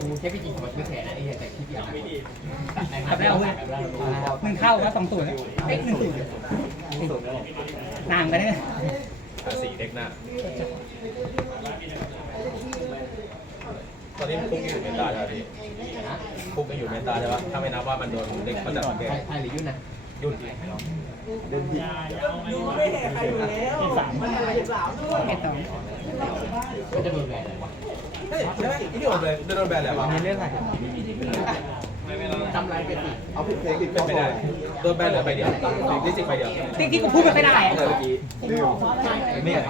กูใช้พี่จิงของมันคือแขนนะไอ้เหี้ยแต่คิดอย่างตัดในกลับแล้วเว้ยหนึ่งเท่าครับสองศูนย์เอ้ยหนึ่งศูนย์นานกันเนี่ยสีเด็กหน้า ตอนนี้คุกอยู่เมตาใช่ไหมพี่คุกอยู่เมตาใช่ปะถ้าไม่นับว่ามันโดนเด็กมาจากเกมไทยหรือยุ่นนะยุ่นเป็นสามเอ็ดสองก็จะโดนแบนเลยวะเฮ้ยใช่ไหมอีนี่โดนเลยโดนแบนแล้วะ มีเรื่องอะไรจำไรเป็นสิเอาผิดเพลงผิดเป็นได้โดนแบนเหลือไปเดียวดิสิไปเดียวที่ที่กูพูดไม่ได้เมื่อกี้เนี่ย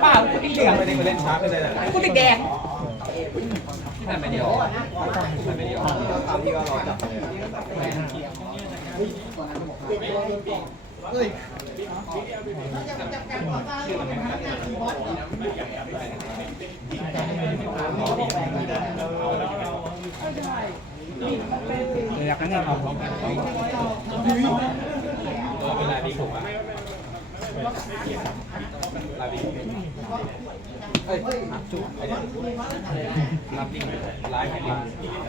เปล่ากูที่เหลืองไม่ได้มาเล่นช้าร์จไม่ได้เลยกูติดแดงที่นั่นไปเดียวไปเดียวตามที่ว่าเราจับ เลยเหลือกนั่นเองครับเวลาดีถูกไหมลาดีเฮ้ยจุ๊บ รับลิงไลฟ์ลิง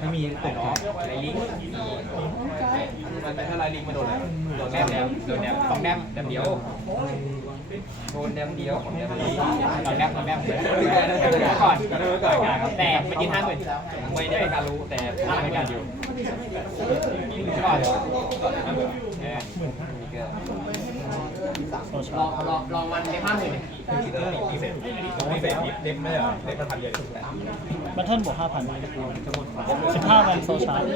มันมีกดอ๋อไลลิงมันเป็นถ้าไลลิงมาโดนอะไรโดนแนมโดนแนมสองแดมแนมเดียวโดนแนมเดียวของแนมเดียวสองแดมสองแดมก่อนแต่ไปกินห้าหมื่นไม่ได้การรู้แต่ถ้าไม่การอยู่ก่อนก่อนนะแน่มีเก ลือลองลองลองวันในห้าหมื่นมีเกลือมีเศษมีเศษเล็กไม่เหรอเล็กมันพันเยอะบัตเทิลบวกห้าพันสิบห้าวันโซชาร์จ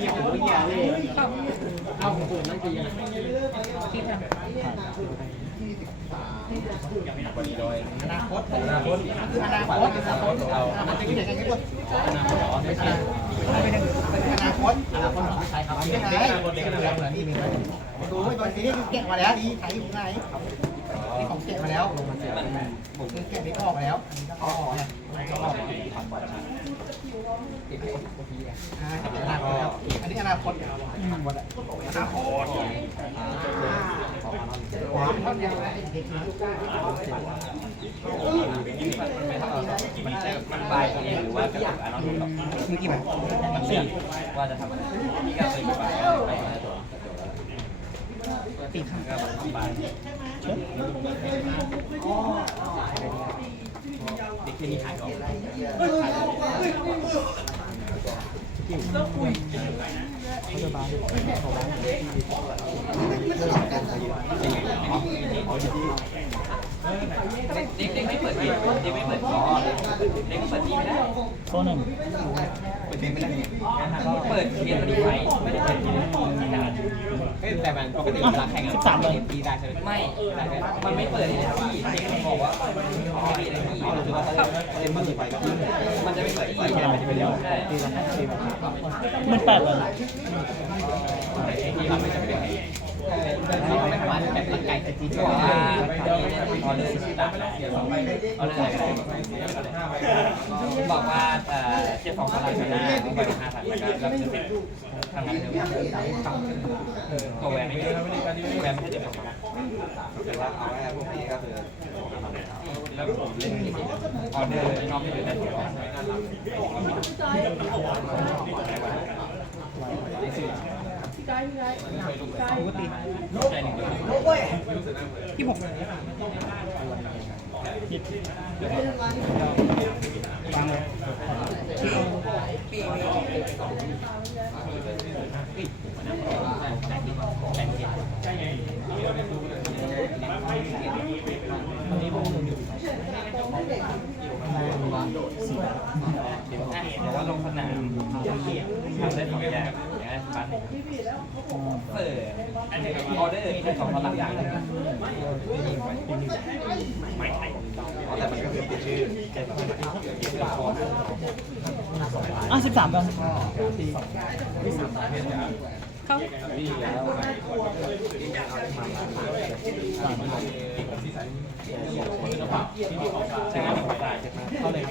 เอาของกูนั่นคือยังไงวันนี้ด้วย อนาคตอนาคตอนาคตอนาคตของเราไม่ใช่ไม่ใช่ไม่ได้เป็นอนาคตอนาคตของใครครับยังไงนี่มีไหมดูไอ้ตัวนี้เก่งมาแล้วดีใครอยู่ไหนนี่ของเก่งมาแล้วลงมาเสียผมเก่งนี่ออกมาแล้วอันนี้ก็ออกเนี่ยก็ออกอนาคตแล้วอันนี้อนาคตอนาคตอนาคต มันจะมันบายตัวเองหรือว่าจะทำอะไรเมื่อกี้มันมันสี่ว่าจะทำอะไรนี่ก็เคยบายไปมาตัวตีข้างก็มันทำบายเด็กที่นี่หายออก เด็กเด็กไม่เปิดทีเด็กไม่เปิดทีเด็กก็เปิดทีไม่ได้โซหนึ่งเปิดทีไม่ได้เปิดเทียนพอดีไว้ไม่ได้เปิดที แต่มันปกติเวลาแข่งสิบสามวันทีได้ใช่ไหมไม่มันไม่เปิดเลยที่เด็กมันบอกว่าขอมีอะไรที่มันจะเต็มมันไปมันจะไม่เปิดที่มันจะไปเดียวใช่หมื่นแปดวันที่เราไม่จำเป็นไม่ว่าแบบร่างกายแต่จริงบอกว่าออเอางออเอร์อะไรบอกว่าเออเจ็ดสองตารางกันหน้าต้องไปห้าพันแล้วก็รับเงินทำงานเดิมตัวแหวนไม่เยอะแหวนไม่ใช่เจ็ดสองตารางแต่ว่าเอาไว้พวกนี้ก็คือแล้วผมเล่นออเดอร์น้องไม่เดือดแต่เดียวใจหนึ่งเดียว ที่หกฟังเลย อันนี้บวกหนึ่ง บอกว่าลงสนามทำได้สองอย่างอย่าง นั้นบัตรเปิดออเดอร์แค่สองตารางอย่างไม่ใช่แต่มันก็คือติดชื่ออะสิบสามวันเข้าใช่ไหมเข้าเลย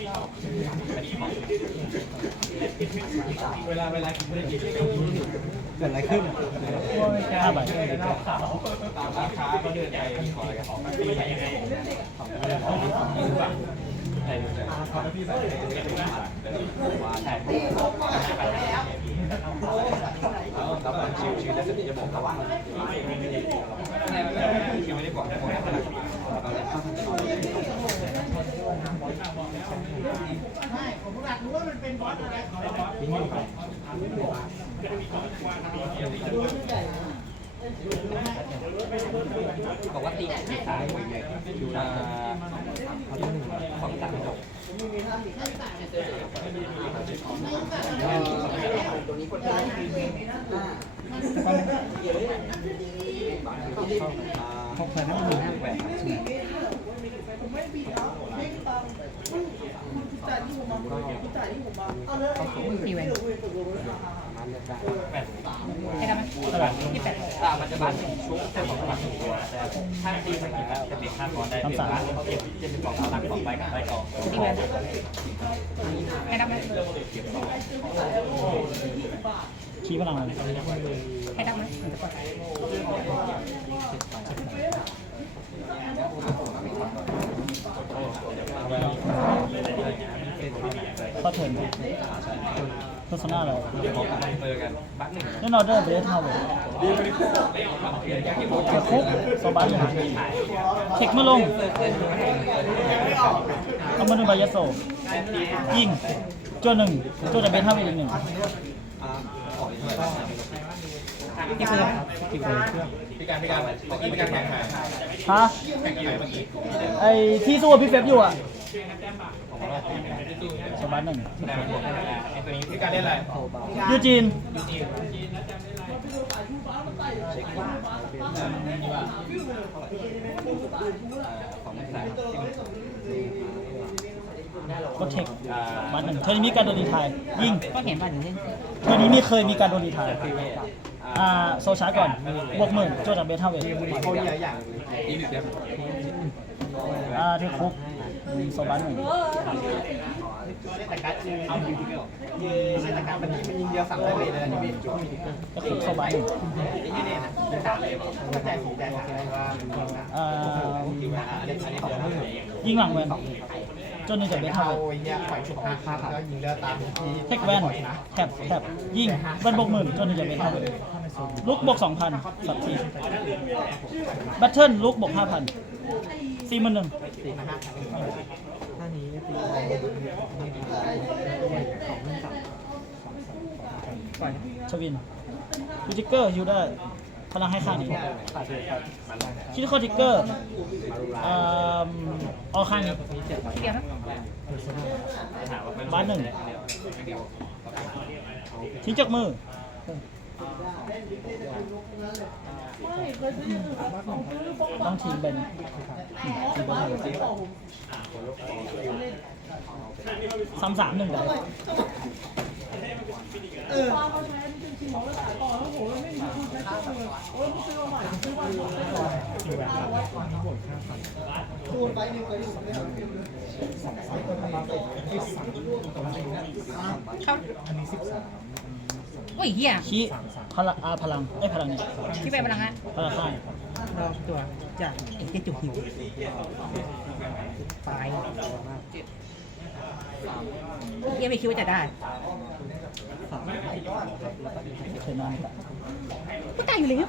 เวลาเวลากินไม่ได้กิน เกิดอะไรขึ้นห้าใบตามร้านค้าก็เดินไปขออะไรกันของปีไหนยังไงใช่ใช่ใช่รับฟังชิวชิวแล้วสร็จะบอกเขาว่าชิวไม่ได้บอกให้ผมนะเอาเลยปกติที่ขายอยู่อ่าของต่างจังหวัดหกพันนั่นหนึ่งห้าแปด มีแหวนแปดให้ได้ไหมเท่าไหร่ที่แปดอ่ามันจะบ้านหนึ่งชุดแต่ของหลักหนึ่งตัวแต่ถ้าตีสกิลจะเป็นห้าก้อนได้เป็นบ้านเจ็ดเจ็ดสิบสองหลักสองใบกับใบกองที่แหวนให้ได้ไหมคีย์พลังอะไรให้ได้ไหม เทิร์นโฆษณาเราเจอกันบ้านหนึ่งแน่นอเดอร์เบสเท่าเลยเก็บคุกสองบาทหนึ่งเทคมื่อลงเอามาดูใบยัสโซยิงจนหนึ่งจนจะเป็นเท่าไปอีกหนึ่งอ่าขออีกหน่อยที่คือที่เคยเชื่อนพี่การพี่การเมื่อกี้พี่การแข่งหาฮะไอที่สู้พี่เฟฟอยู่อะ สองบาทหนึ่งแต่มันบวกไอ้ตัวนี้พี่การเล่นอะไรยูจีนของไม่ใส่ก็เทคบาทหนึ่งเธอนี้มีการโดนดีไทายยิงก็เห็นป่ะหนึ่งเล่นเธอนี้มีเคยมีการโดนดีไทายอ่าโซชาร์จก่อนบวกหมื่นจนจากเบสเท่าเวทเขาเยอะอย่างอีกหนึ่งเดียวอ่าเทคคุก สองบาทหนึ่งแต่การยิงเอายิงไม่ออกยิงแต่การมันยิงมันยิงเดียวสั่งได้เลยนะที่เป็นจุดก็คุกสองบาทหนึ่งนี่เนี่ยนะยิงสามเลยก็ใจสีใจหายว่าอ่าอันนี้อันนี้สองมือยิงหลังแวนจนหนึ่งจากเบสเท่าเอาเทไอ้เนี่ยปล่อยชุดห้าค่าแล้วยิงเรือตามที่เทคแวนแท็บแท็บยิงแวนบวกหมื่นจนหนึ่งจากเบสเท่าเวทลุกบวกสองพันสับทีแบทเทิลลุกบวกห้าพัน สี่หมื่นหนึ่งถ้านี้ชวินดูทิกเกอร์ฮิวได้พลังให้ค่านี้คิดข้อทิกเกอร์ออาข้างนี้ที่เดียวนะบ้านหนึ่งทิ้งจากมือ ต้องทิ้งเป็นอืมทิ้เป็นสามสามหนึ่งได้ครับสามโอ้ยเหี้ยขี้ พลังอาพลังไอ้ยพลังเนี่ยที่ไปพลังฮะพลังข้างรอตัวจากไอ้เหี้ยจุกหิวตายเหี้ยไม่คิดว่าจะได้เทนอนกับก็ตายอยู่แล้ว